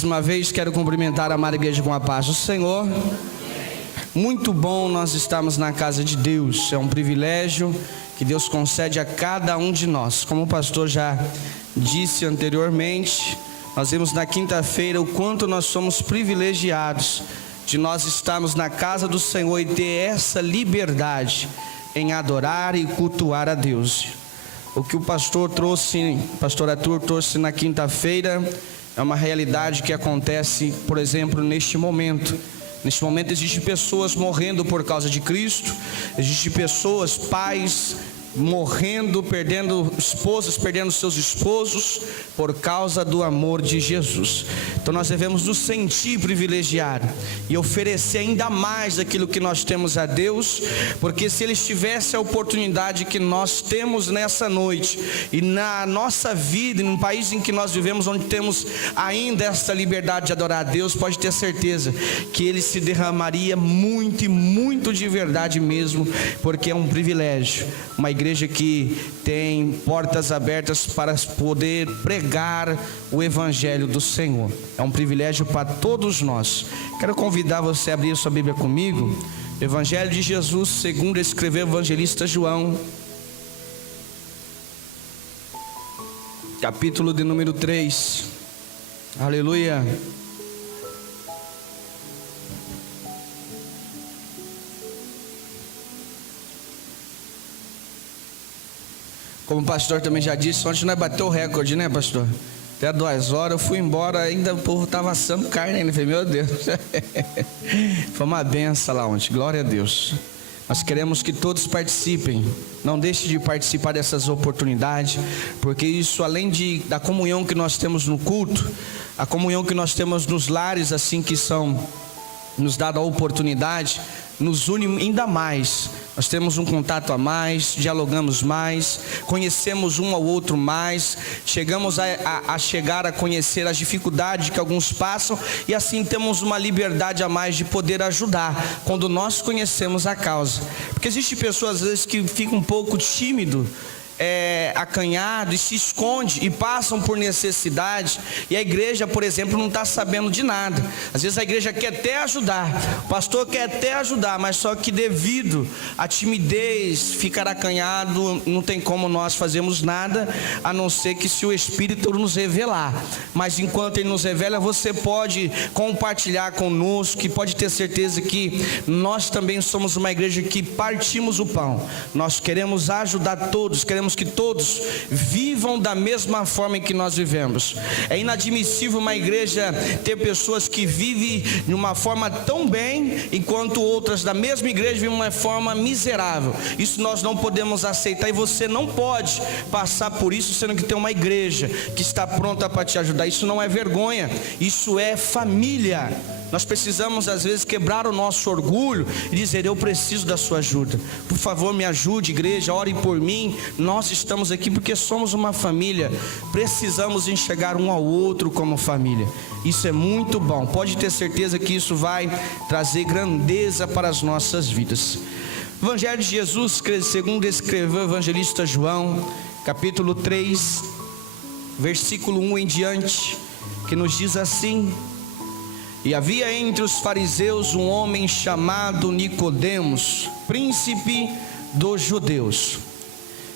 Mais uma vez quero cumprimentar a amada igreja com a paz do Senhor. Muito bom nós estarmos na casa de Deus. É um privilégio que Deus concede a cada um de nós. Como o pastor já disse anteriormente, nós vimos na quinta-feira o quanto nós somos privilegiados de nós estarmos na casa do Senhor e ter essa liberdade em adorar e cultuar a Deus. O que o pastor Arthur trouxe na quinta-feira é uma realidade que acontece, por exemplo, neste momento. Neste momento existem pessoas morrendo por causa de Cristo, existem pessoas, pais, morrendo, perdendo esposas, perdendo seus esposos por causa do amor de Jesus. Então nós devemos nos sentir privilegiados e oferecer ainda mais aquilo que nós temos a Deus, porque se eles tivessem a oportunidade que nós temos nessa noite e na nossa vida, num país em que nós vivemos, onde temos ainda essa liberdade de adorar a Deus, pode ter certeza que Ele se derramaria muito e muito de verdade mesmo, porque é um privilégio, uma igreja que tem portas abertas para poder pregar o Evangelho do Senhor. É um privilégio para todos nós. Quero convidar você a abrir sua Bíblia comigo. Evangelho de Jesus, segundo escreveu o evangelista João, capítulo de número 3. Aleluia. Como o pastor também já disse, ontem nós bateu o recorde, né, pastor? Até 2 horas eu fui embora, ainda o povo estava assando carne ainda. Falei, meu Deus. Foi uma benção lá ontem, glória a Deus. Nós queremos que todos participem. Não deixe de participar dessas oportunidades, porque isso, além da comunhão que nós temos no culto, a comunhão que nós temos nos lares, assim que nos dada a oportunidade, nos une ainda mais. Nós temos um contato a mais, dialogamos mais, conhecemos um ao outro mais, chegamos a chegar a conhecer as dificuldades que alguns passam, e assim temos uma liberdade a mais de poder ajudar quando nós conhecemos a causa. Porque existem pessoas às vezes que ficam um pouco tímido, acanhado, e se esconde e passam por necessidade, e a igreja, por exemplo, não está sabendo de nada. Às vezes a igreja quer até ajudar, o pastor quer até ajudar, mas só que devido à timidez, ficar acanhado, não tem como nós fazermos nada, a não ser que se o Espírito nos revelar. Mas enquanto Ele nos revela, você pode compartilhar conosco, que pode ter certeza que nós também somos uma igreja que partimos o pão. Nós queremos ajudar todos, queremos que todos vivam da mesma forma em que nós vivemos. É inadmissível uma igreja ter pessoas que vivem de uma forma tão bem, enquanto outras da mesma igreja vivem de uma forma miserável. Isso nós não podemos aceitar, e você não pode passar por isso sendo que tem uma igreja que está pronta para te ajudar. Isso não é vergonha, isso é família. Nós precisamos às vezes quebrar o nosso orgulho e dizer, eu preciso da sua ajuda, por favor me ajude, igreja, ore por mim. Nós estamos aqui porque somos uma família, precisamos enxergar um ao outro como família. Isso é muito bom, pode ter certeza que isso vai trazer grandeza para as nossas vidas. Evangelho de Jesus, segundo escreveu o evangelista João, capítulo 3, versículo 1 em diante, que nos diz assim: e havia entre os fariseus um homem chamado Nicodemos, príncipe dos judeus.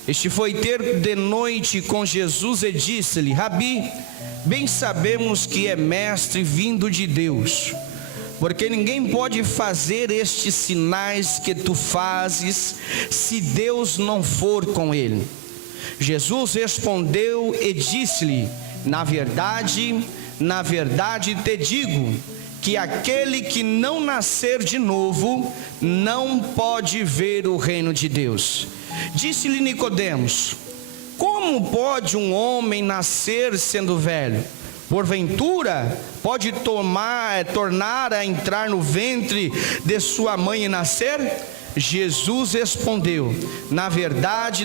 Este foi ter de noite com Jesus e disse-lhe: Rabi, bem sabemos que é mestre vindo de Deus, porque ninguém pode fazer estes sinais que tu fazes, se Deus não for com ele. Jesus respondeu e disse-lhe: na verdade te digo, que aquele que não nascer de novo, não pode ver o reino de Deus. Disse-lhe Nicodemos: como pode um homem nascer sendo velho? Porventura pode tornar a entrar no ventre de sua mãe e nascer? Jesus respondeu: na verdade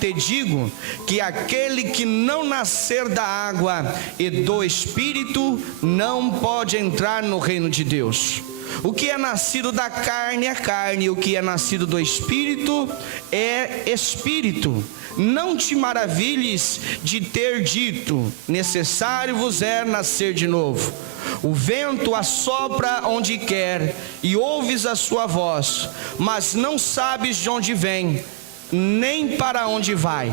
te digo, que aquele que não nascer da água e do Espírito não pode entrar no reino de Deus. O que é nascido da carne é carne, o que é nascido do Espírito é Espírito. Não te maravilhes de ter dito: necessário vos é nascer de novo. O vento assopra onde quer, e ouves a sua voz, mas não sabes de onde vem, nem para onde vai.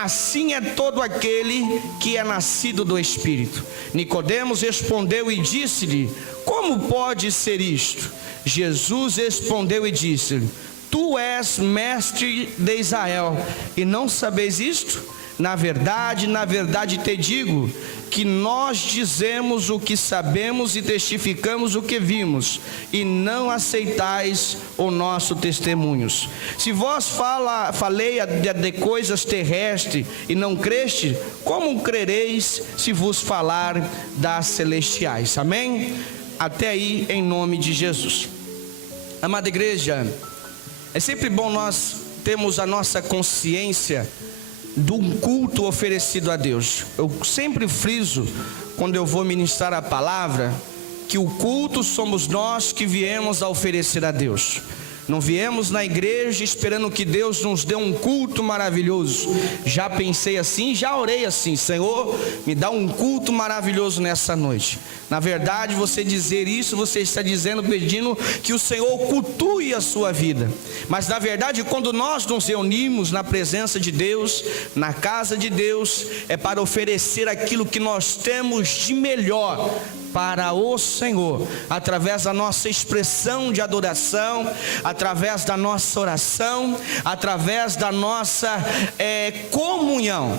Assim é todo aquele que é nascido do Espírito. Nicodemos respondeu e disse-lhe: como pode ser isto? Jesus respondeu e disse-lhe: tu és mestre de Israel, e não sabeis isto? Na verdade te digo, que nós dizemos o que sabemos e testificamos o que vimos, e não aceitais o nosso testemunho. Se vós falei de coisas terrestres e não creste, como crereis se vos falar das celestiais? Amém? Até aí, em nome de Jesus. Amada igreja, é sempre bom nós termos a nossa consciência do culto oferecido a Deus. Eu sempre friso, quando eu vou ministrar a palavra, que o culto somos nós que viemos a oferecer a Deus. Não viemos na igreja esperando que Deus nos dê um culto maravilhoso. Já pensei assim, já orei assim: Senhor, me dá um culto maravilhoso nessa noite. Na verdade, você dizer isso, você está dizendo, pedindo que o Senhor cultue a sua vida. Mas na verdade, quando nós nos reunimos na presença de Deus, na casa de Deus, é para oferecer aquilo que nós temos de melhor para o Senhor, através da nossa expressão de adoração, através da nossa oração, através da nossa comunhão.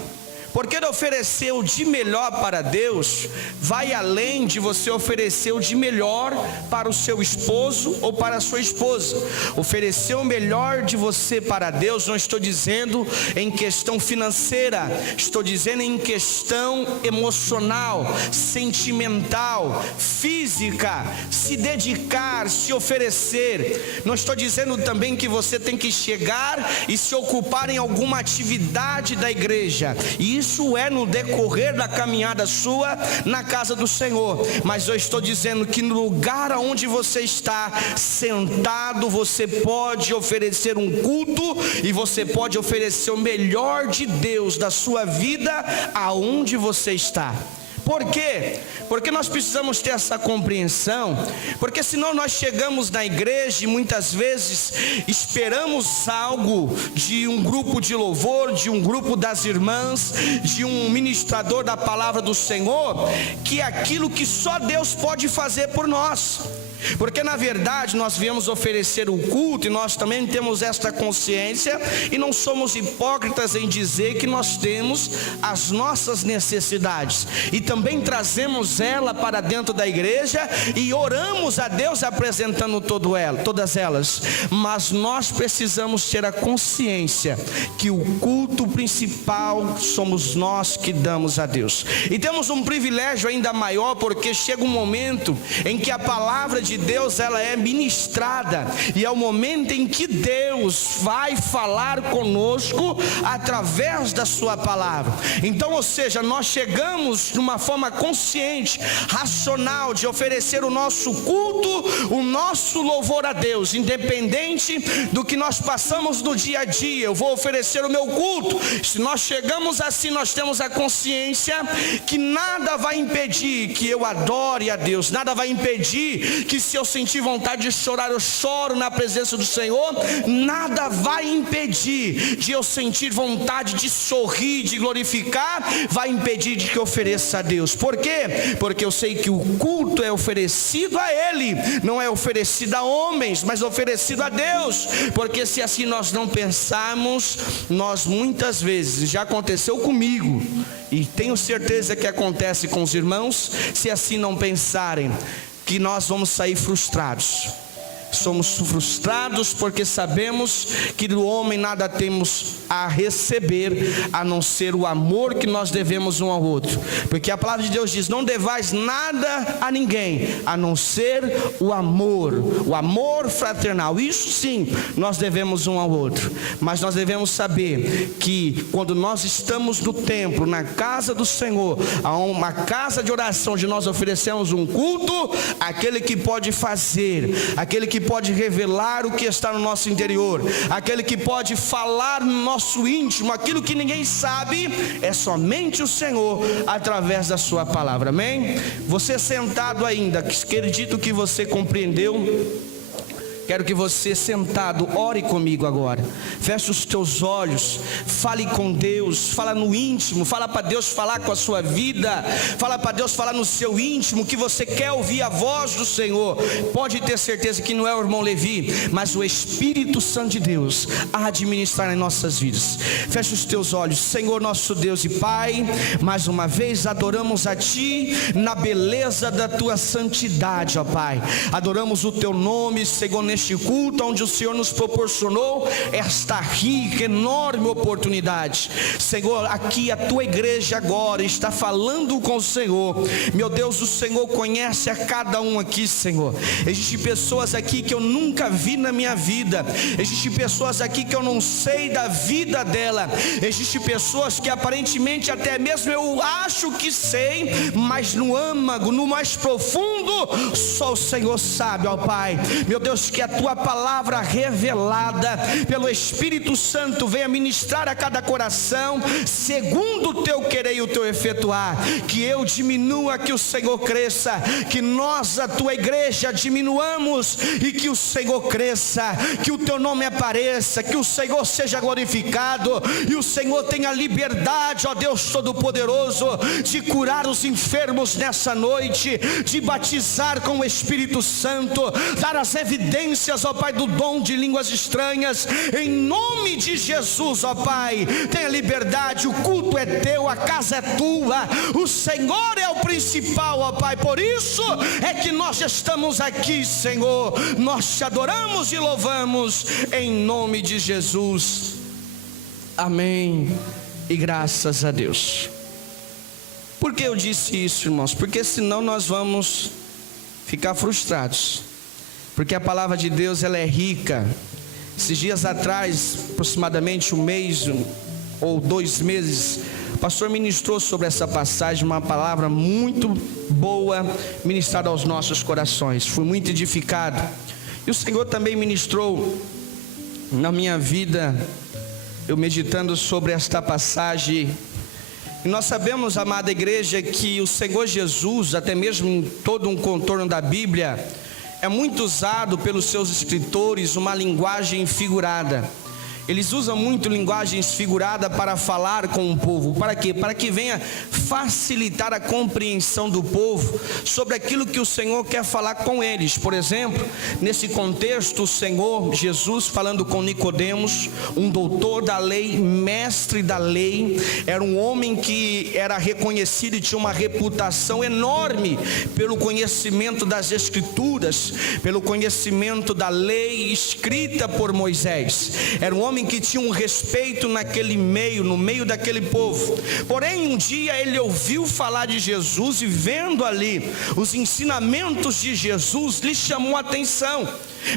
Porque oferecer o de melhor para Deus vai além de você oferecer o de melhor para o seu esposo ou para a sua esposa. Oferecer o melhor de você para Deus, não estou dizendo em questão financeira, estou dizendo em questão emocional, sentimental, física, se dedicar, se oferecer. Não estou dizendo também que você tem que chegar e se ocupar em alguma atividade da igreja. Isso é no decorrer da caminhada sua na casa do Senhor. Mas eu estou dizendo que no lugar onde você está sentado, você pode oferecer um culto, e você pode oferecer o melhor de Deus da sua vida aonde você está. Por quê? Porque nós precisamos ter essa compreensão, porque senão nós chegamos na igreja e muitas vezes esperamos algo de um grupo de louvor, de um grupo das irmãs, de um ministrador da palavra do Senhor, que é aquilo que só Deus pode fazer por nós. Porque na verdade nós viemos oferecer o culto, e nós também temos esta consciência, e não somos hipócritas em dizer que nós temos as nossas necessidades, e também trazemos ela para dentro da igreja e oramos a Deus apresentando todas elas. Mas nós precisamos ter a consciência que o culto principal somos nós que damos a Deus. E temos um privilégio ainda maior, porque chega um momento em que a palavra de Deus ela é ministrada, e é o momento em que Deus vai falar conosco através da sua palavra. Então, ou seja, nós chegamos de uma forma consciente, racional, de oferecer o nosso culto, o nosso louvor a Deus, independente do que nós passamos no dia a dia. Eu vou oferecer o meu culto. Se nós chegamos assim, nós temos a consciência que nada vai impedir que eu adore a Deus, nada vai impedir que, se eu sentir vontade de chorar, eu choro na presença do Senhor. Nada vai impedir de eu sentir vontade de sorrir, de glorificar, vai impedir de que eu ofereça a Deus. Por quê? Porque eu sei que o culto é oferecido a Ele, não é oferecido a homens, mas oferecido a Deus. Porque se assim nós não pensarmos, nós muitas vezes, já aconteceu comigo, e tenho certeza que acontece com os irmãos, se assim não pensarem, que nós vamos sair frustrados. Somos frustrados porque sabemos que do homem nada temos a receber, a não ser o amor que nós devemos um ao outro. Porque a palavra de Deus diz: não devais nada a ninguém, a não ser o amor fraternal. Isso sim, nós devemos um ao outro. Mas nós devemos saber que quando nós estamos no templo, na casa do Senhor, há uma casa de oração onde nós oferecemos um culto, aquele que pode fazer, aquele que pode revelar o que está no nosso interior, aquele que pode falar no nosso íntimo, aquilo que ninguém sabe, é somente o Senhor, através da sua palavra, amém? Você sentado ainda, acredito que você compreendeu. Quero que você sentado ore comigo agora. Feche os teus olhos, fale com Deus, fala no íntimo, fala para Deus falar com a sua vida, fala para Deus falar no seu íntimo, que você quer ouvir a voz do Senhor. Pode ter certeza que não é o irmão Levi, mas o Espírito Santo de Deus a administrar em nossas vidas. Feche os teus olhos. Senhor nosso Deus e Pai, mais uma vez adoramos a Ti na beleza da Tua santidade, ó Pai. Adoramos o Teu nome, Senhor, neste culto onde o Senhor nos proporcionou esta rica, enorme oportunidade. Senhor, aqui a Tua igreja agora está falando com o Senhor. Meu Deus, o Senhor conhece a cada um aqui, Senhor. Existem pessoas aqui que eu nunca vi na minha vida. Existem pessoas aqui que eu não sei da vida dela. Existem pessoas que aparentemente até mesmo eu acho que sei, mas no âmago, no mais profundo, só o Senhor sabe, ó Pai. Meu Deus, que a Tua palavra revelada pelo Espírito Santo venha ministrar a cada coração, segundo o Teu querer e o Teu efetuar. Que eu diminua, que o Senhor cresça. Que nós, a Tua igreja, diminuamos e que o Senhor cresça. Que o Teu nome apareça, que o Senhor seja glorificado e o Senhor tenha liberdade, ó Deus Todo-Poderoso, de curar os enfermos nessa noite, de batizar com o Espírito Santo, dar as evidências, ó Pai, do dom de línguas estranhas, em nome de Jesus, ó Pai. Tenha liberdade, o culto é Teu, a casa é Tua, o Senhor é o principal, ó Pai. Por isso é que nós estamos aqui, Senhor. Nós Te adoramos e louvamos em nome de Jesus, amém e graças a Deus. Por que eu disse isso, irmãos? Porque senão nós vamos ficar frustrados. Porque a palavra de Deus, ela é rica. Esses dias atrás, aproximadamente um mês ou 2 meses, o pastor ministrou sobre essa passagem, uma palavra muito boa, ministrada aos nossos corações. Fui muito edificado. E o Senhor também ministrou na minha vida, eu meditando sobre esta passagem. E nós sabemos, amada igreja, que o Senhor Jesus, até mesmo em todo um contorno da Bíblia, é muito usado pelos seus escritores uma linguagem figurada. Eles usam muito linguagens figuradas para falar com o povo. Para quê? Para que venha facilitar a compreensão do povo sobre aquilo que o Senhor quer falar com eles. Por exemplo, nesse contexto, o Senhor Jesus falando com Nicodemos, um doutor da lei, mestre da lei, era um homem que era reconhecido e tinha uma reputação enorme pelo conhecimento das Escrituras, pelo conhecimento da lei escrita por Moisés. Era um homem que tinha um respeito naquele meio, no meio daquele povo. Porém, um dia ele ouviu falar de Jesus e vendo ali os ensinamentos de Jesus, lhe chamou a atenção.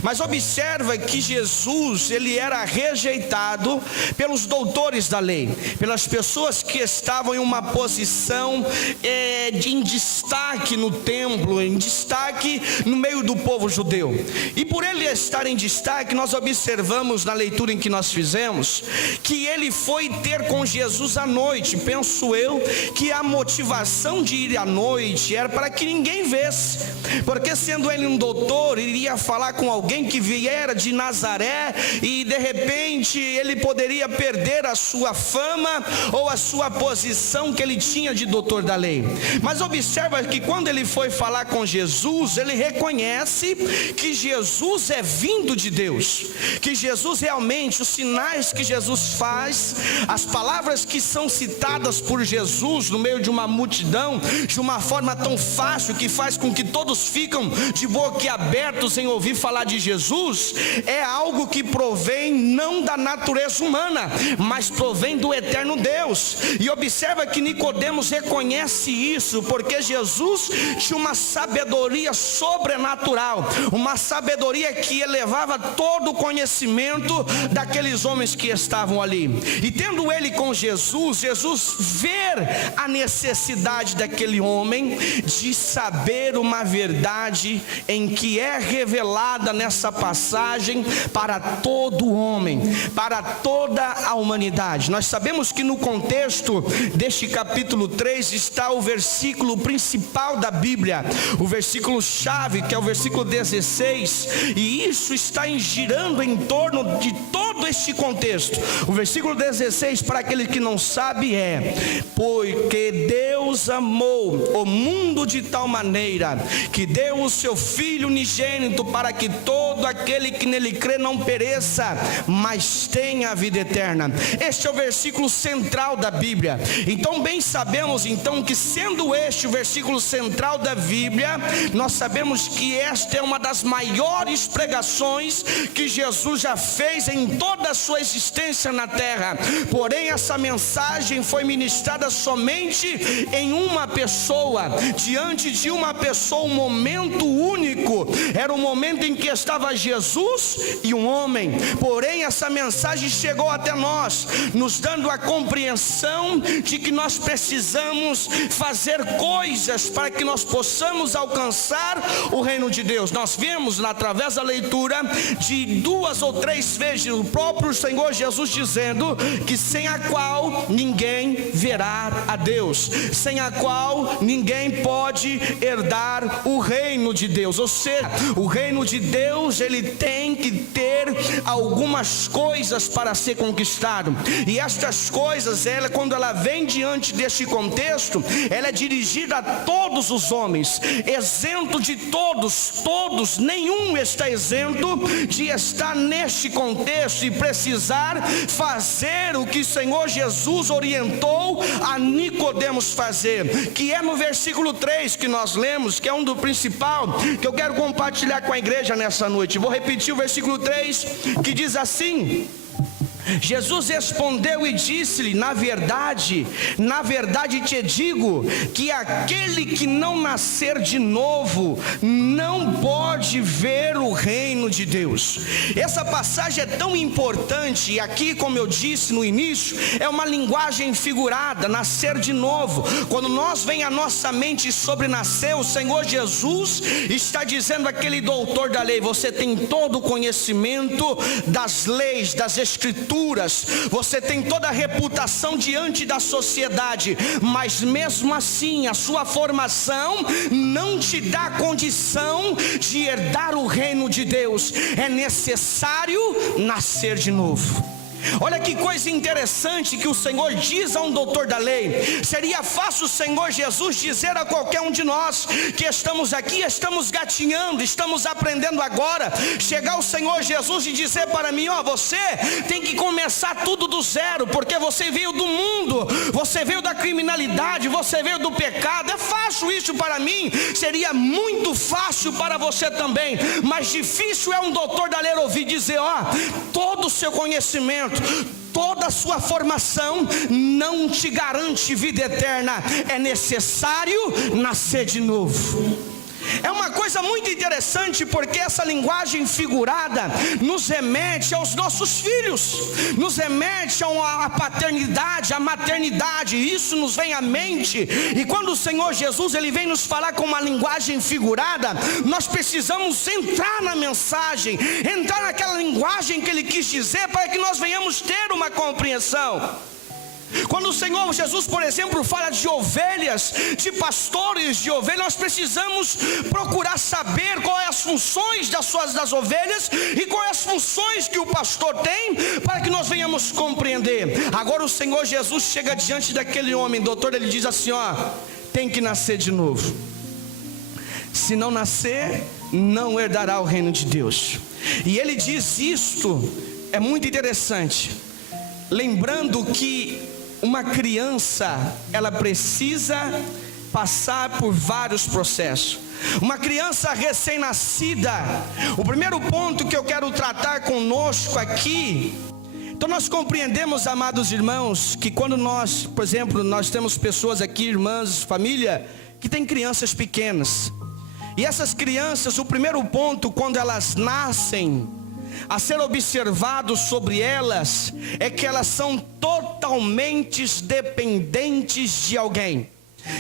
Mas observa que Jesus, ele era rejeitado pelos doutores da lei, pelas pessoas que estavam em uma posição em destaque no templo, em destaque no meio do povo judeu. E por ele estar em destaque, nós observamos na leitura em que nós fizemos, que ele foi ter com Jesus à noite. Penso eu que a motivação de ir à noite era para que ninguém visse, porque sendo ele um doutor, iria falar com alguém que viera de Nazaré e de repente ele poderia perder a sua fama ou a sua posição que ele tinha de doutor da lei. Mas observa que quando ele foi falar com Jesus, ele reconhece que Jesus é vindo de Deus, que Jesus realmente, os sinais que Jesus faz, as palavras que são citadas por Jesus no meio de uma multidão, de uma forma tão fácil que faz com que todos ficam de boca abertos em ouvir falar falar de Jesus, é algo que provém não da natureza humana, mas provém do eterno Deus. E observa que Nicodemos reconhece isso, porque Jesus tinha uma sabedoria sobrenatural, uma sabedoria que elevava todo o conhecimento daqueles homens que estavam ali. E tendo ele com Jesus, Jesus vê a necessidade daquele homem de saber uma verdade em que é revelada nessa passagem para todo homem, para toda a humanidade. Nós sabemos que no contexto deste capítulo 3 está o versículo principal da Bíblia, o versículo chave, que é o versículo 16, e isso está girando em torno de todo este contexto. O versículo 16, para aquele que não sabe, é: porque Deus amou o mundo de tal maneira que deu o seu Filho unigênito, para que todo aquele que nele crê não pereça, mas tenha a vida eterna. Este é o versículo central da Bíblia. Então bem sabemos então que, sendo este o versículo central da Bíblia, nós sabemos que esta é uma das maiores pregações que Jesus já fez em toda a sua existência na terra. Porém, essa mensagem foi ministrada somente em uma pessoa, diante de uma pessoa, um momento único. Era o momento em que estava Jesus e um homem. Porém, essa mensagem chegou até nós, nos dando a compreensão de que nós precisamos fazer coisas para que nós possamos alcançar o reino de Deus. Nós vemos através da leitura de 2 ou 3 vezes o próprio Senhor Jesus dizendo que sem a qual ninguém verá a Deus, sem a qual ninguém pode herdar o reino de Deus. Ou seja, o reino de Deus, ele tem que ter algumas coisas para ser conquistado, e estas coisas, quando ela vem diante deste contexto, ela é dirigida a todos os homens, isento de todos, nenhum está isento de estar neste contexto e precisar fazer o que o Senhor Jesus orientou a Nicodemos fazer, que é no versículo 3 que nós lemos, que é um do principal, que eu quero compartilhar com a igreja nessa noite. Vou repetir o versículo 3, que diz assim: Jesus respondeu e disse-lhe: na verdade te digo, que aquele que não nascer de novo não pode ver o reino de Deus. Essa passagem é tão importante, e aqui, como eu disse no início, é uma linguagem figurada, nascer de novo. Quando nós vem à nossa mente sobre nascer, o Senhor Jesus está dizendo àquele doutor da lei: você tem todo o conhecimento das leis, das escrituras, você tem toda a reputação diante da sociedade, mas mesmo assim a sua formação não te dá condição de herdar o reino de Deus. É necessário nascer de novo. Olha que coisa interessante que o Senhor diz a um doutor da lei. Seria fácil o Senhor Jesus dizer a qualquer um de nós que estamos aqui, estamos gatinhando, estamos aprendendo agora, chegar o Senhor Jesus e dizer para mim: ó, você tem que começar tudo do zero, porque você veio do mundo, você veio da criminalidade, você veio do pecado. É fácil isso para mim, seria muito fácil para você também, mas difícil é um doutor da lei ouvir dizer: ó, todo o seu conhecimento, toda a sua formação não te garante vida eterna, é necessário nascer de novo. É uma coisa muito interessante, porque essa linguagem figurada nos remete aos nossos filhos, nos remete à paternidade, à maternidade. Isso nos vem à mente, e quando o Senhor Jesus ele vem nos falar com uma linguagem figurada, nós precisamos entrar na mensagem, entrar naquela linguagem que ele quis dizer, para que nós venhamos ter uma compreensão. Quando o Senhor Jesus, por exemplo, fala de ovelhas, de pastores de ovelhas, nós precisamos procurar saber quais as funções das ovelhas e quais as funções que o pastor tem, para que nós venhamos compreender. Agora o Senhor Jesus chega diante daquele homem, doutor, ele diz assim: ó, tem que nascer de novo. Se não nascer, não herdará o reino de Deus. E ele diz isto, é muito interessante, lembrando que uma criança, ela precisa passar por vários processos. Uma criança recém-nascida, o primeiro ponto que eu quero tratar conosco aqui, então nós compreendemos, amados irmãos, que quando nós, por exemplo, nós temos pessoas aqui, irmãs, família, que tem crianças pequenas. E essas crianças, o primeiro ponto, quando elas nascem, a ser observado sobre elas, é que elas são totalmente dependentes de alguém.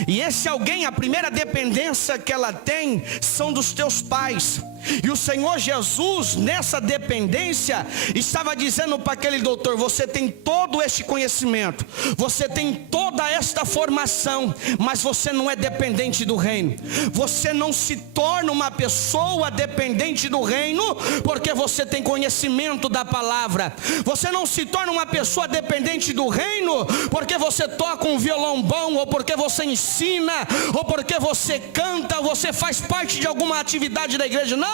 E esse alguém, a primeira dependência que ela tem, são dos teus pais. E o Senhor Jesus, nessa dependência, estava dizendo para aquele doutor: você tem todo este conhecimento, você tem toda esta formação, mas você não é dependente do reino. Você não se torna uma pessoa dependente do reino, porque você tem conhecimento da palavra. Você não se torna uma pessoa dependente do reino, porque você toca um violão bom, ou porque você ensina, ou porque você canta, você faz parte de alguma atividade da igreja. Não!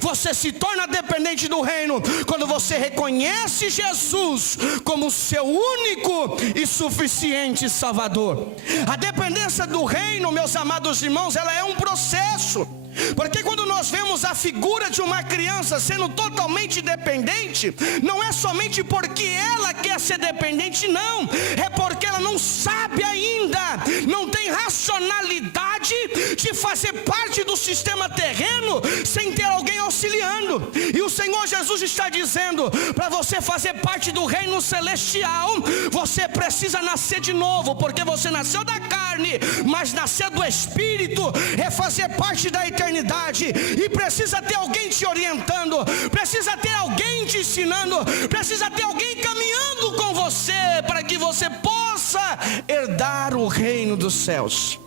Você se torna dependente do reino quando você reconhece Jesus como seu único e suficiente Salvador. A dependência do reino, meus amados irmãos, ela é um processo. Porque quando nós vemos a figura de uma criança sendo totalmente dependente, não é somente porque ela quer ser dependente, não. É porque ela não sabe ainda, não tem racionalidade de fazer parte do sistema terreno sem ter alguém auxiliando. E o Senhor Jesus está dizendo: para você fazer parte do reino celestial, você precisa nascer de novo. Porque você nasceu da carne, mas nascer do Espírito é fazer parte da eternidade. E precisa ter alguém te orientando, precisa ter alguém te ensinando, precisa ter alguém caminhando com você, para que você possa herdar o reino dos céus.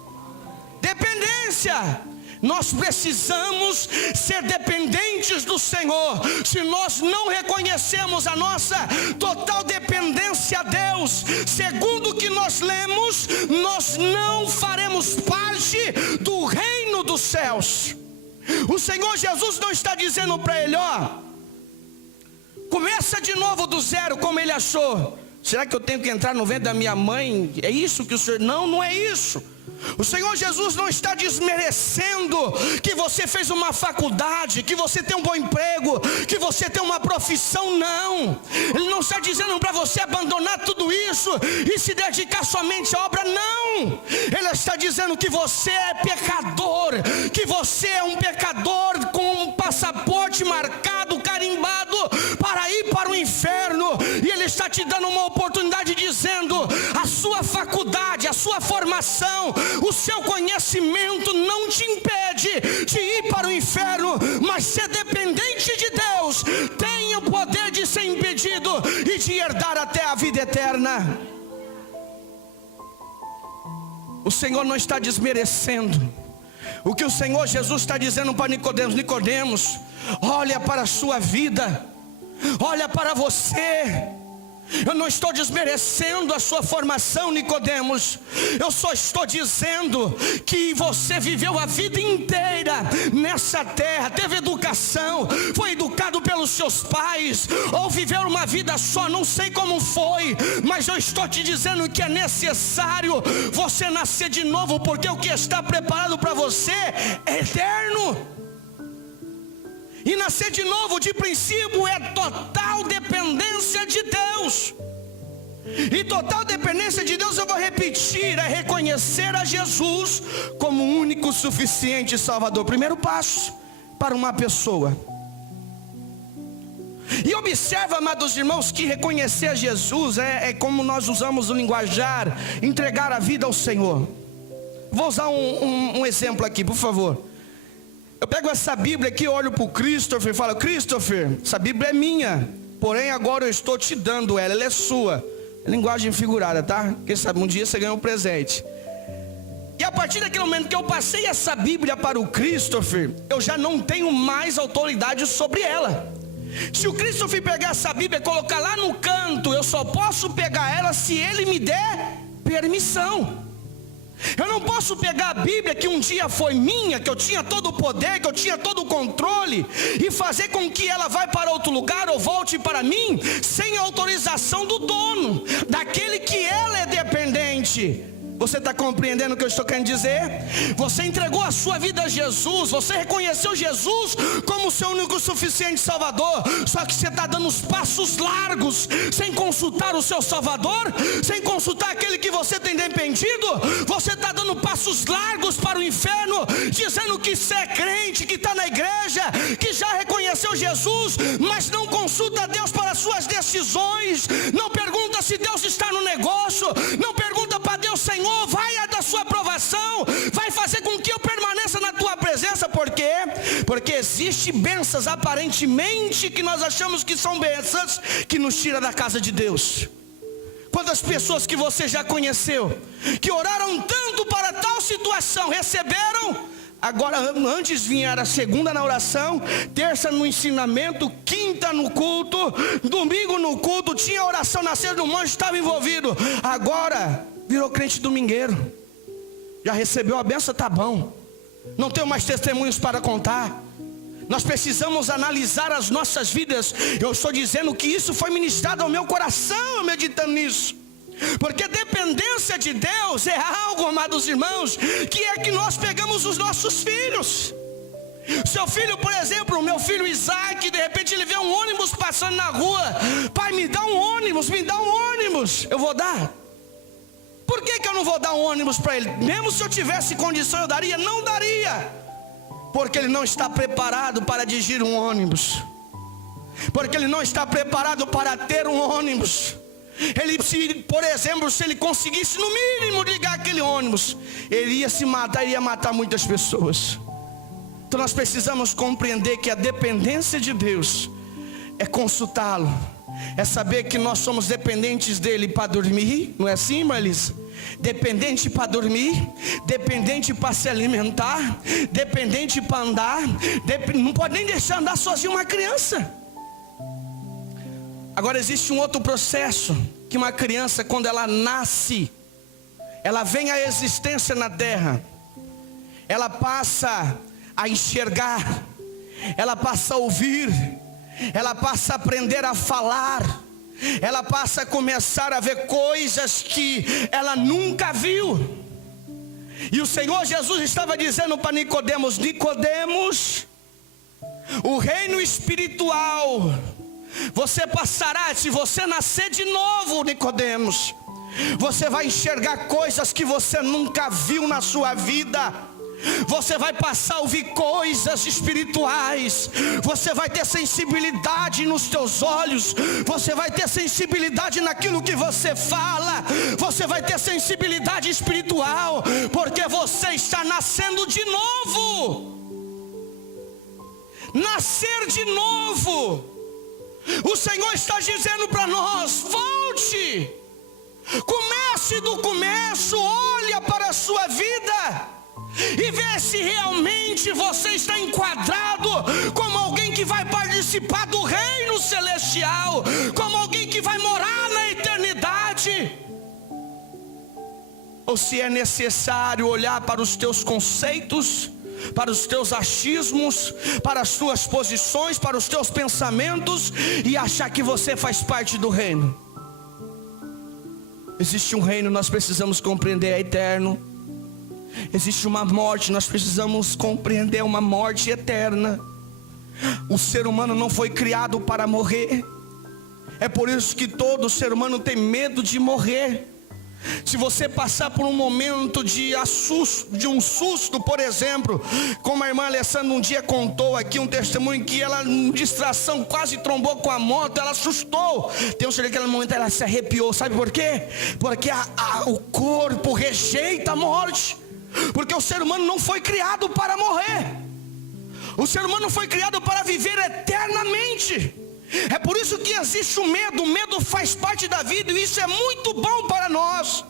Dependência. Nós precisamos ser dependentes do Senhor. Se nós não reconhecemos a nossa total dependência a Deus, segundo o que nós lemos, nós não faremos parte do reino dos céus. O Senhor Jesus não está dizendo para ele: ó, começa de novo do zero, como ele achou. Será que eu tenho que entrar no ventre da minha mãe? É isso que o Senhor... Não, não é isso. O Senhor Jesus não está desmerecendo que você fez uma faculdade, que você tem um bom emprego, que você tem uma profissão, não. Ele não está dizendo para você abandonar tudo isso e se dedicar somente à obra, não. Ele está dizendo que você é pecador, que você é um pecador com um passaporte marcado, carimbado, para ir para o inferno. E Ele está te dando uma oportunidade, dizendo: a sua faculdade, a sua formação, o seu conhecimento não te impede de ir para o inferno, mas ser dependente de Deus tem o poder de ser impedido e de herdar até a vida eterna. O Senhor não está desmerecendo o que o Senhor Jesus está dizendo para Nicodemos: Nicodemos, olha para a sua vida, olha para você. Eu não estou desmerecendo a sua formação, Nicodemos. Eu só estou dizendo que você viveu a vida inteira nessa terra, teve educação, foi educado pelos seus pais, ou viveu uma vida só, não sei como foi, mas eu estou te dizendo que é necessário você nascer de novo, porque o que está preparado para você é eterno. E nascer de novo, de princípio, é total dependência de Deus. E total dependência de Deus, eu vou repetir, é reconhecer a Jesus como o único, suficiente Salvador. Primeiro passo para uma pessoa. E observa, amados irmãos, que reconhecer a Jesus é como nós usamos o linguajar, entregar a vida ao Senhor. Vou usar um exemplo aqui, por favor. Eu pego essa Bíblia aqui, olho para o Christopher e falo: Christopher, essa Bíblia é minha, porém agora eu estou te dando ela é sua. É linguagem figurada, tá? Quem sabe um dia você ganha um presente. E a partir daquele momento que eu passei essa Bíblia para o Christopher, eu já não tenho mais autoridade sobre ela. Se o Christopher pegar essa Bíblia e colocar lá no canto, eu só posso pegar ela se ele me der permissão. Eu não posso pegar a Bíblia que um dia foi minha, que eu tinha todo o poder, que eu tinha todo o controle, e fazer com que ela vá para outro lugar ou volte para mim, sem a autorização do dono, daquele que ela é dependente. Você está compreendendo o que eu estou querendo dizer? Você entregou a sua vida a Jesus, você reconheceu Jesus como seu único suficiente Salvador. Só que você está dando os passos largos, sem consultar o seu Salvador, sem consultar aquele que você tem dependido. Você está dando passos largos para o inferno, dizendo que você é crente, que está na igreja, que já reconheceu Jesus, mas não consulta Deus para as suas decisões, não pergunta se Deus está no negócio, não pergunta para Deus: Senhor, vai a da sua aprovação, vai fazer com que eu permaneça na tua presença. Por quê? Porque existem bênçãos aparentemente que nós achamos que são bênçãos, que nos tira da casa de Deus. Quantas pessoas que você já conheceu, que oraram tanto para tal situação, receberam? Agora, antes vinha a segunda na oração, terça no ensinamento, quinta no culto, domingo no culto, tinha oração na ceia do monte, estava envolvido. Agora virou crente domingueiro, já recebeu a benção, tá bom, não tenho mais testemunhos para contar. Nós precisamos analisar as nossas vidas. Eu estou dizendo que isso foi ministrado ao meu coração, meditando nisso, porque dependência de Deus é algo, amados irmãos, que é que nós pegamos os nossos filhos. Seu filho, por exemplo, o meu filho Isaac, de repente ele vê um ônibus passando na rua: pai, me dá um ônibus, me dá um ônibus. Eu vou dar? Por que eu não vou dar um ônibus para ele? Mesmo se eu tivesse condição eu daria? Não daria, porque ele não está preparado para dirigir um ônibus, porque ele não está preparado para ter um ônibus. Ele, por exemplo, se ele conseguisse no mínimo ligar aquele ônibus, ele ia se matar, iria matar muitas pessoas. Então nós precisamos compreender que a dependência de Deus é consultá-lo, é saber que nós somos dependentes dele para dormir, não é assim, Marlisa? Dependente para dormir, dependente para se alimentar, dependente para andar, não pode nem deixar andar sozinho uma criança. Agora existe um outro processo, que uma criança, quando ela nasce, ela vem à existência na terra, ela passa a enxergar, ela passa a ouvir, ela passa a aprender a falar, ela passa a começar a ver coisas que ela nunca viu. E o Senhor Jesus estava dizendo para Nicodemos: Nicodemos, o reino espiritual você passará, se você nascer de novo, Nicodemos, você vai enxergar coisas que você nunca viu na sua vida. Você vai passar a ouvir coisas espirituais. Você vai ter sensibilidade nos teus olhos. Você vai ter sensibilidade naquilo que você fala. Você vai ter sensibilidade espiritual, porque você está nascendo de novo. Nascer de novo. O Senhor está dizendo para nós: volte, comece do começo, olha para a sua vida e vê se realmente você está enquadrado como alguém que vai participar do reino celestial, como alguém que vai morar na eternidade, ou se é necessário olhar para os teus conceitos, para os teus achismos, para as tuas posições, para os teus pensamentos e achar que você faz parte do reino. Existe um reino, nós precisamos compreender, é eterno. Existe uma morte, nós precisamos compreender, uma morte eterna. O ser humano não foi criado para morrer. É por isso que todo ser humano tem medo de morrer. Se você passar por um momento de um susto, por exemplo, como a irmã Alessandra um dia contou aqui um testemunho, que ela, em distração, quase trombou com a moto, ela assustou. Tem um senhor naquele momento, ela se arrepiou. Sabe por quê? Porque o corpo rejeita a morte. Porque o ser humano não foi criado para morrer. O ser humano foi criado para viver eternamente. É por isso que existe o medo faz parte da vida, e isso é muito bom para nós,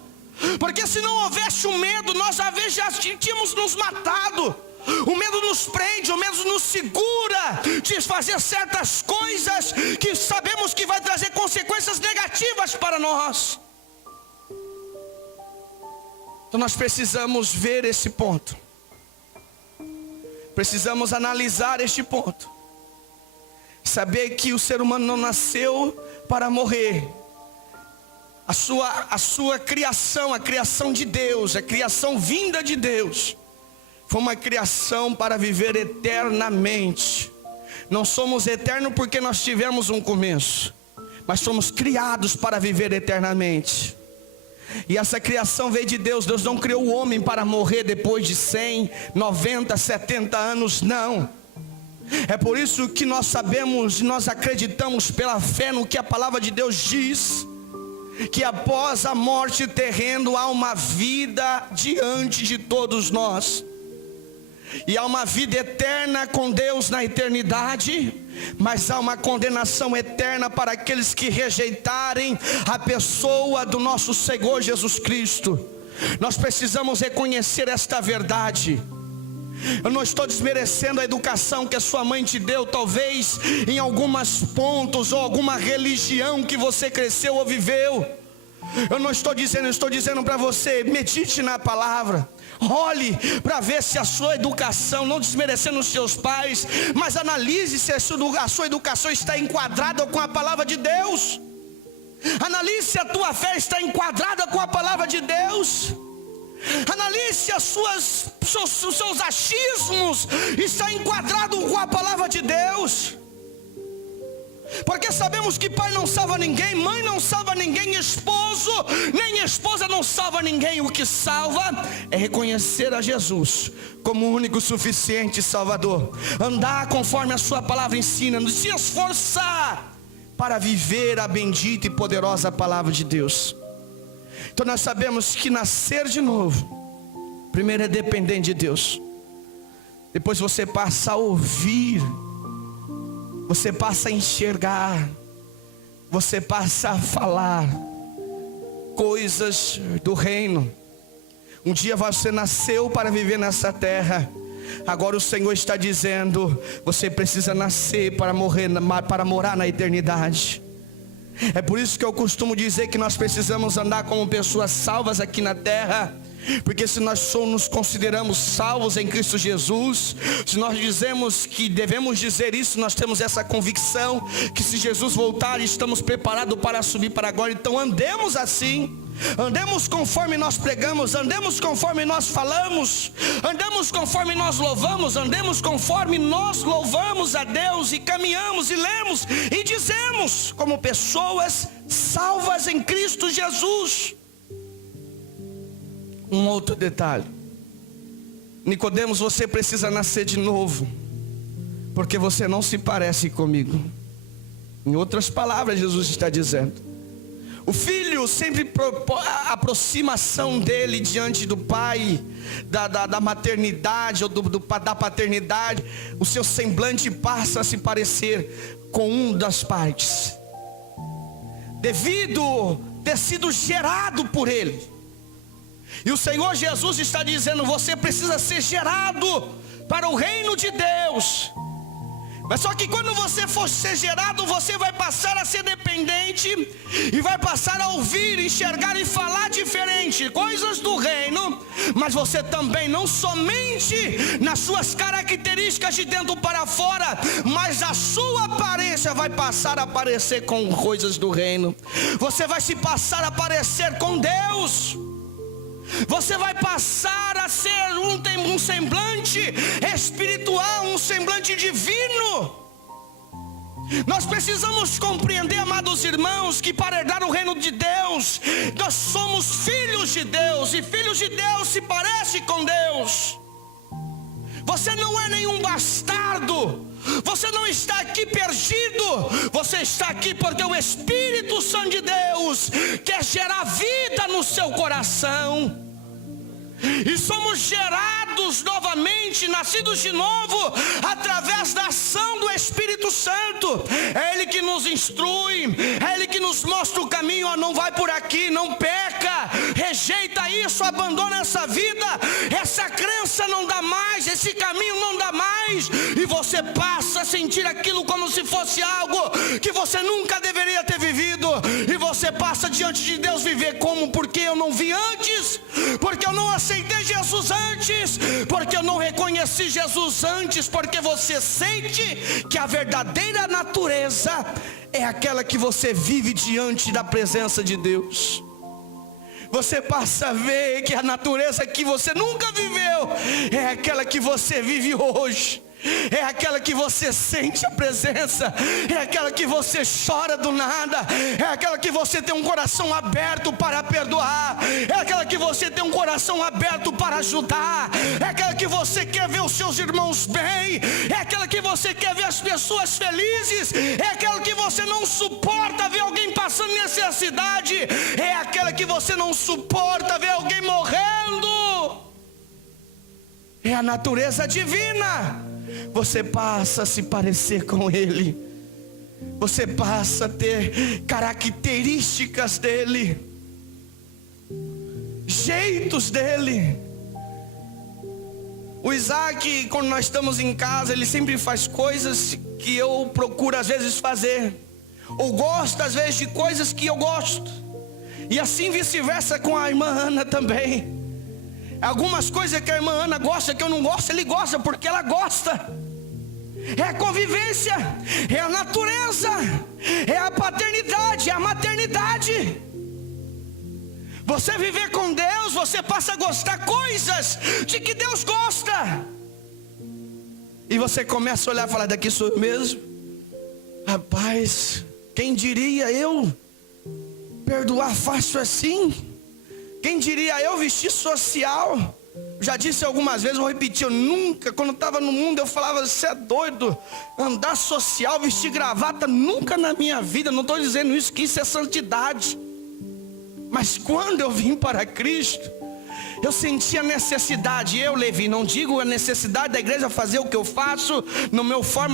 porque se não houvesse o medo, nós às vezes já tínhamos nos matado. O medo nos prende, o medo nos segura de fazer certas coisas que sabemos que vai trazer consequências negativas para nós. Então nós precisamos ver esse ponto, precisamos analisar este ponto, saber que o ser humano não nasceu para morrer, a sua criação, a criação de Deus, a criação vinda de Deus, foi uma criação para viver eternamente. Não somos eternos porque nós tivemos um começo, mas somos criados para viver eternamente. E essa criação veio de Deus. Deus não criou o homem para morrer depois de 100, 90, 70 anos, não. É por isso que nós sabemos, nós acreditamos pela fé no que a palavra de Deus diz, que após a morte terrena há uma vida diante de todos nós. E há uma vida eterna com Deus na eternidade, mas há uma condenação eterna para aqueles que rejeitarem a pessoa do nosso Senhor Jesus Cristo. Nós precisamos reconhecer esta verdade. Eu não estou desmerecendo a educação que a sua mãe te deu, talvez em alguns pontos, ou alguma religião que você cresceu ou viveu. Eu não estou dizendo, eu estou dizendo para você, medite na palavra. Olhe para ver se a sua educação, não desmerecendo os seus pais, mas analise se a sua educação está enquadrada com a palavra de Deus. Analise se a tua fé está enquadrada com a palavra de Deus. Analise se os seus achismos estão enquadrados com a palavra de Deus. Porque sabemos que pai não salva ninguém, mãe não salva ninguém, esposo nem esposa não salva ninguém. O que salva é reconhecer a Jesus como o único suficiente Salvador, andar conforme a sua palavra ensina, se esforçar para viver a bendita e poderosa palavra de Deus. Então nós sabemos que nascer de novo, primeiro é dependente de Deus, depois você passa a ouvir, você passa a enxergar, você passa a falar coisas do reino. Um dia você nasceu para viver nessa terra, agora o Senhor está dizendo, você precisa nascer para morar na eternidade. É por isso que eu costumo dizer que nós precisamos andar como pessoas salvas aqui na terra, porque se nós nos consideramos salvos em Cristo Jesus, se nós dizemos que devemos dizer isso, nós temos essa convicção, que se Jesus voltar, estamos preparados para subir para a glória. Então andemos assim, andemos conforme nós pregamos, andemos conforme nós falamos, andemos conforme nós louvamos, andemos conforme nós louvamos a Deus, e caminhamos e lemos e dizemos como pessoas salvas em Cristo Jesus. Um outro detalhe, Nicodemos, você precisa nascer de novo, porque você não se parece comigo. Em outras palavras, Jesus está dizendo, o filho sempre, a aproximação dele diante do pai, da maternidade ou da paternidade, o seu semblante passa a se parecer com um das partes, devido ter sido gerado por ele. E o Senhor Jesus está dizendo, você precisa ser gerado para o reino de Deus. Mas só que quando você for ser gerado, você vai passar a ser dependente, e vai passar a ouvir, enxergar e falar diferente, coisas do reino. Mas você também, não somente nas suas características de dentro para fora, mas a sua aparência vai passar a parecer com coisas do reino. Você vai se passar a parecer com Deus. Você vai passar a ser um semblante espiritual, um semblante divino. Nós precisamos compreender, amados irmãos, que para herdar o reino de Deus, nós somos filhos de Deus, e filhos de Deus se parecem com Deus. Você não é nenhum bastardo, você não está aqui perdido, você está aqui porque o Espírito Santo de Deus quer gerar vida no seu coração. E somos gerados novamente, nascidos de novo, através da ação do Espírito Santo. É Ele que nos instrui, é Ele que nos mostra o caminho, ó, não vai por aqui, não peca. rejeita isso, abandona essa vida, essa crença não dá mais, esse caminho não dá mais, e você passa a sentir aquilo como se fosse algo que você nunca deveria ter vivido, e você passa diante de Deus viver como? Porque eu não vi antes, porque eu não aceitei Jesus antes, porque eu não reconheci Jesus antes, porque você sente que a verdadeira natureza é aquela que você vive diante da presença de Deus. Você passa a ver que a natureza que você nunca viveu é aquela que você vive hoje. É aquela que você sente a presença, é aquela que você chora do nada, é aquela que você tem um coração aberto para perdoar, é aquela que você tem um coração aberto para ajudar, é aquela que você quer ver os seus irmãos bem, é aquela que você quer ver as pessoas felizes, é aquela que você não suporta ver alguém passando necessidade, é aquela que você não suporta ver alguém morrendo. É a natureza divina. Você passa a se parecer com Ele, você passa a ter características dEle, jeitos dEle. O Isaac, quando nós estamos em casa, ele sempre faz coisas que eu procuro às vezes fazer, ou gosta às vezes de coisas que eu gosto, e assim vice-versa com a irmã Ana também. Algumas coisas que a irmã Ana gosta, que eu não gosto, ele gosta porque ela gosta. É a convivência, é a natureza, é a paternidade, é a maternidade. Você viver com Deus, você passa a gostar coisas de que Deus gosta. E você começa a olhar e falar: daqui sou eu mesmo. Rapaz, quem diria eu perdoar fácil assim? Quem diria eu vestir social? Já disse algumas vezes, vou repetir, eu nunca, quando estava no mundo, eu falava: você é doido, andar social, vestir gravata, nunca na minha vida. Não estou dizendo isso, que isso é santidade. Mas quando eu vim para Cristo, eu senti a necessidade. Eu, Levi, não digo a necessidade da igreja fazer o que eu faço,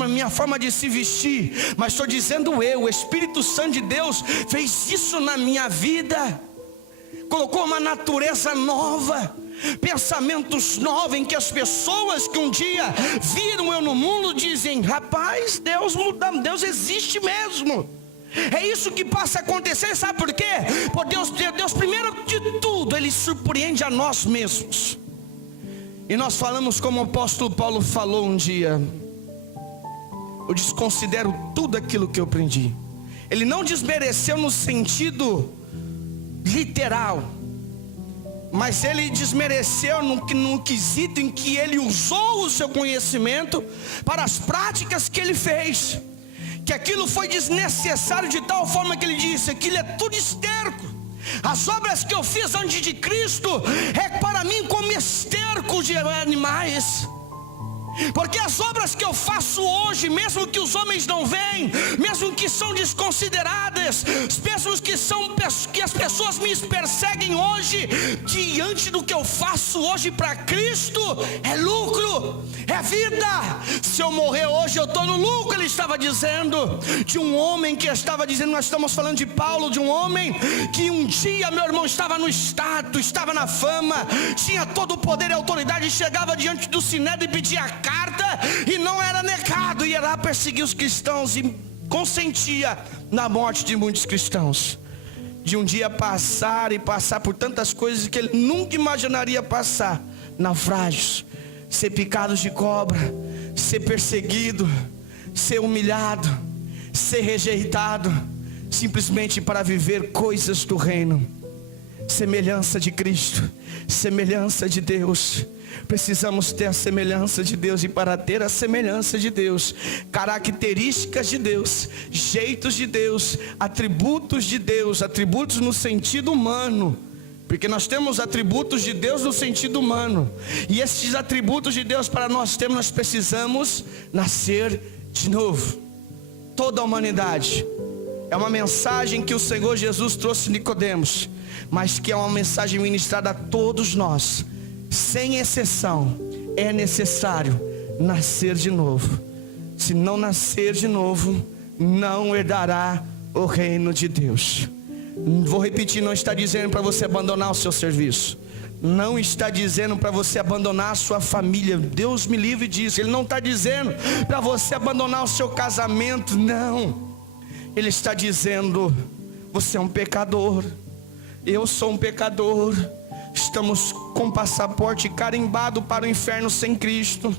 minha forma de se vestir, mas estou dizendo o Espírito Santo de Deus fez isso na minha vida. Colocou uma natureza nova, pensamentos novos, em que as pessoas que um dia viram eu no mundo dizem: rapaz, Deus muda, Deus existe mesmo. É isso que passa a acontecer, sabe por quê? Por Deus, primeiro de tudo, Ele surpreende a nós mesmos. E nós falamos como o apóstolo Paulo falou um dia: eu desconsidero tudo aquilo que eu aprendi. Ele não desmereceu no sentido literal, mas ele desmereceu no quesito em que ele usou o seu conhecimento para as práticas que ele fez, que aquilo foi desnecessário de tal forma que ele disse: aquilo é tudo esterco. As obras que eu fiz antes de Cristo é para mim como esterco de animais. Porque as obras que eu faço hoje, mesmo que os homens não veem, mesmo que são desconsideradas, mesmo que as pessoas me perseguem hoje, diante do que eu faço hoje para Cristo, é lucro, é vida. Se eu morrer hoje, eu estou no lucro. Ele estava dizendo de um homem que estava dizendo, nós estamos falando de Paulo, de um homem que um dia, meu irmão, estava no status, estava na fama, tinha todo o poder e autoridade, chegava diante do Sinédrio e pedia carta e não era negado, ia lá perseguir os cristãos e consentia na morte de muitos cristãos. De um dia passar por tantas coisas que ele nunca imaginaria passar: naufrágios, ser picados de cobra, ser perseguido, ser humilhado, ser rejeitado, simplesmente para viver coisas do reino. Semelhança de Cristo, semelhança de Deus. Precisamos ter a semelhança de Deus, e para ter a semelhança de Deus, características de Deus, jeitos de Deus, atributos no sentido humano, porque nós temos atributos de Deus no sentido humano, e esses atributos de Deus para nós termos, nós precisamos nascer de novo. Toda a humanidade, é uma mensagem que o Senhor Jesus trouxe a Nicodemos, mas que é uma mensagem ministrada a todos nós. Sem exceção, é necessário nascer de novo. Se não nascer de novo, não herdará o reino de Deus. Vou repetir, não está dizendo para você abandonar o seu serviço. Não está dizendo para você abandonar a sua família. Deus me livre disso. Ele não está dizendo para você abandonar o seu casamento. Não. Ele está dizendo: você é um pecador. Eu sou um pecador. Estamos com passaporte carimbado para o inferno sem Cristo.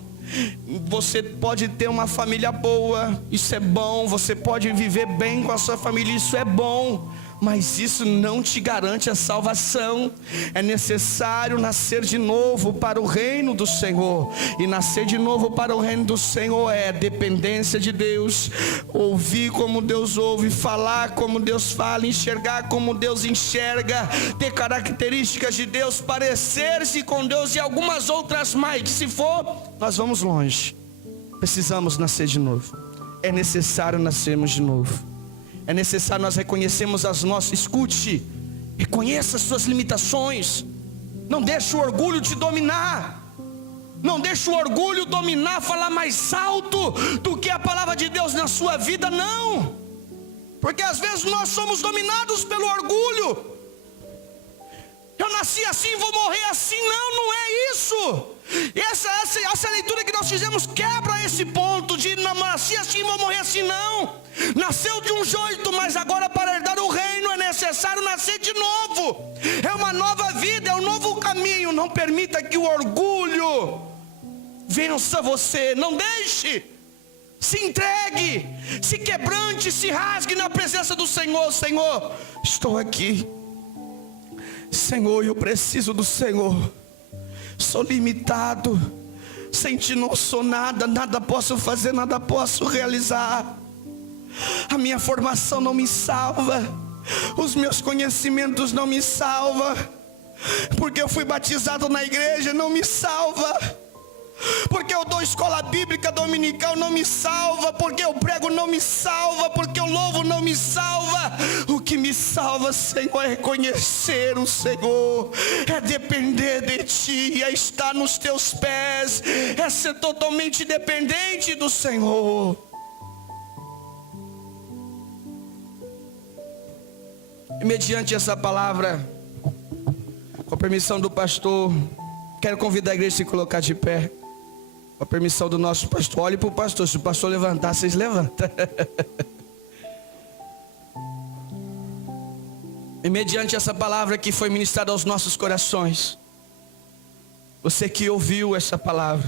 Você pode ter uma família boa, isso é bom. Você pode viver bem com a sua família, isso é bom. Mas isso não te garante a salvação. É necessário nascer de novo para o reino do Senhor. E nascer de novo para o reino do Senhor é dependência de Deus. Ouvir como Deus ouve, falar como Deus fala, enxergar como Deus enxerga, ter características de Deus, parecer-se com Deus e algumas outras mais, que se for, nós vamos longe. Precisamos nascer de novo. É necessário nascermos de novo. É necessário nós reconhecermos as nossas... Escute, reconheça as suas limitações. Não deixe o orgulho te dominar. Não deixe o orgulho dominar, falar mais alto do que a palavra de Deus na sua vida, não. Porque às vezes nós somos dominados pelo orgulho. Eu nasci assim, vou morrer assim. Não, não é isso. Essa leitura que nós fizemos quebra esse ponto de nasci assim, vou morrer assim. Não. Nasceu de um jeito, mas agora para herdar o reino é necessário nascer de novo. É uma nova vida, é um novo caminho. Não permita que o orgulho vença você. Não deixe. Se entregue, se quebrante, se rasgue na presença do Senhor. Senhor, estou aqui. Senhor, eu preciso do Senhor. Sou limitado. Sem ti não sou nada. Nada posso fazer, nada posso realizar. A minha formação não me salva. Os meus conhecimentos não me salvam. Porque eu fui batizado na igreja, não me salva. Porque eu dou escola bíblica dominical, não me salva. Porque eu prego, não me salva. Porque eu louvo, não me salva. O que me salva, Senhor, é reconhecer o Senhor, é depender de Ti, é estar nos Teus pés, é ser totalmente dependente do Senhor. E mediante essa palavra, com a permissão do pastor, quero convidar a igreja a se colocar de pé. Com a permissão do nosso pastor. Olhe para o pastor. Se o pastor levantar, vocês levantam. E mediante essa palavra que foi ministrada aos nossos corações, você que ouviu essa palavra,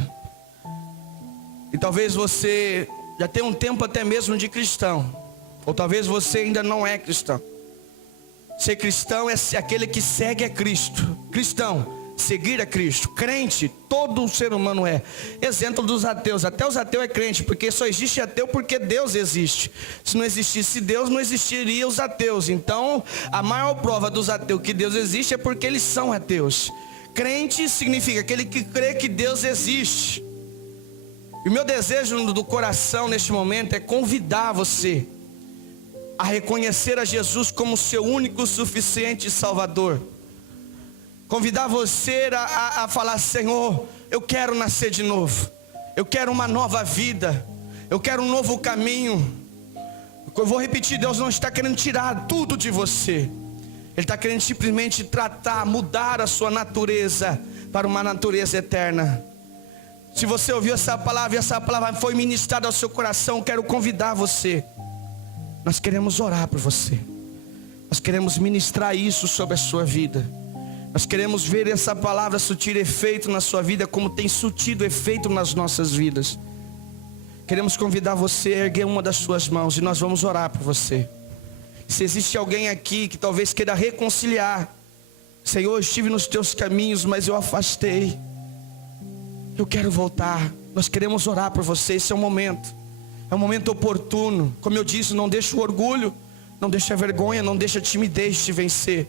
e talvez você já tenha um tempo até mesmo de cristão, ou talvez você ainda não é cristão. Ser cristão é aquele que segue a Cristo. Cristão, seguir a Cristo. Crente, todo ser humano é. Exemplo dos ateus. Até os ateus é crente, porque só existe ateu porque Deus existe. Se não existisse Deus, não existiria os ateus. Então, a maior prova dos ateus que Deus existe é porque eles são ateus. Crente significa aquele que crê que Deus existe. E o meu desejo do coração neste momento é convidar você a reconhecer a Jesus como seu único, suficiente Salvador. Convidar você a falar: Senhor, eu quero nascer de novo. Eu quero uma nova vida. Eu quero um novo caminho. Eu vou repetir, Deus não está querendo tirar tudo de você. Ele está querendo simplesmente tratar, mudar a sua natureza para uma natureza eterna. Se você ouviu essa palavra e essa palavra foi ministrada ao seu coração, eu quero convidar você. Nós queremos orar por você. Nós queremos ministrar isso sobre a sua vida. Nós queremos ver essa palavra surtir efeito na sua vida, como tem surtido efeito nas nossas vidas. Queremos convidar você a erguer uma das suas mãos e nós vamos orar por você. Se existe alguém aqui que talvez queira reconciliar: Senhor, eu estive nos teus caminhos, mas eu afastei. Eu quero voltar. Nós queremos orar por você. Esse é o momento. É um momento oportuno. Como eu disse, não deixe o orgulho, não deixe a vergonha, não deixe a timidez te vencer.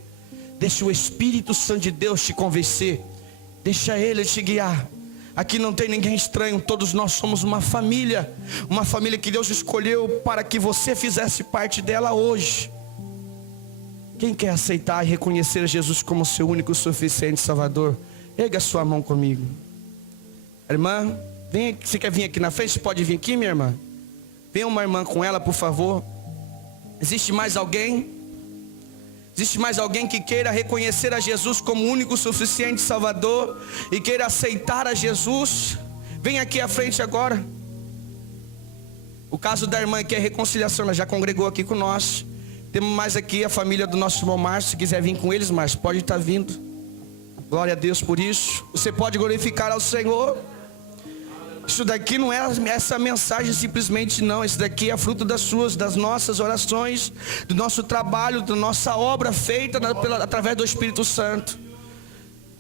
Deixe o Espírito Santo de Deus te convencer. Deixa Ele te guiar. Aqui não tem ninguém estranho. Todos nós somos uma família. Uma família que Deus escolheu para que você fizesse parte dela hoje. Quem quer aceitar e reconhecer Jesus como seu único, suficiente Salvador? Erga a sua mão comigo. Irmã, vem, você quer vir aqui na frente? Você pode vir aqui, minha irmã? Venha uma irmã com ela, por favor. Existe mais alguém? Existe mais alguém que queira reconhecer a Jesus como único, suficiente Salvador e queira aceitar a Jesus? Vem aqui à frente agora. O caso da irmã que é reconciliação, ela já congregou aqui com nós. Temos mais aqui a família do nosso irmão Márcio. Se quiser vir com eles, Márcio, pode estar vindo. Glória a Deus por isso. Você pode glorificar ao Senhor. Isso daqui não é essa mensagem simplesmente não. Isso daqui é fruto das nossas orações, do nosso trabalho, da nossa obra feita através do Espírito Santo.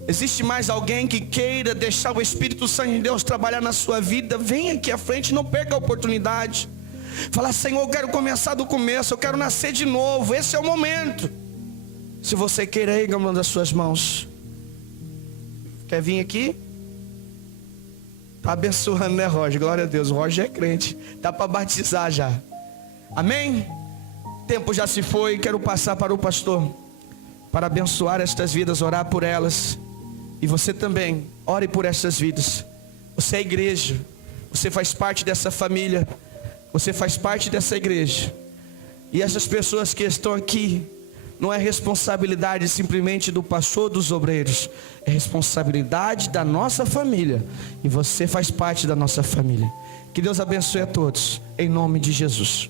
Existe mais alguém que queira deixar o Espírito Santo de Deus trabalhar na sua vida? Vem aqui à frente, não perca a oportunidade. Fala: Senhor, eu quero começar do começo, eu quero nascer de novo. Esse é o momento. Se você queira, erga uma das suas mãos. Quer vir aqui? Está abençoando, né, Roger? Glória a Deus, o Roger é crente. Dá para batizar já. Amém? O tempo já se foi. Quero passar para o pastor, para abençoar estas vidas, orar por elas. E você também, ore por estas vidas. Você é igreja. Você faz parte dessa família. Você faz parte dessa igreja. E essas pessoas que estão aqui, não é responsabilidade simplesmente do pastor, dos obreiros. É responsabilidade da nossa família. E você faz parte da nossa família. Que Deus abençoe a todos, em nome de Jesus.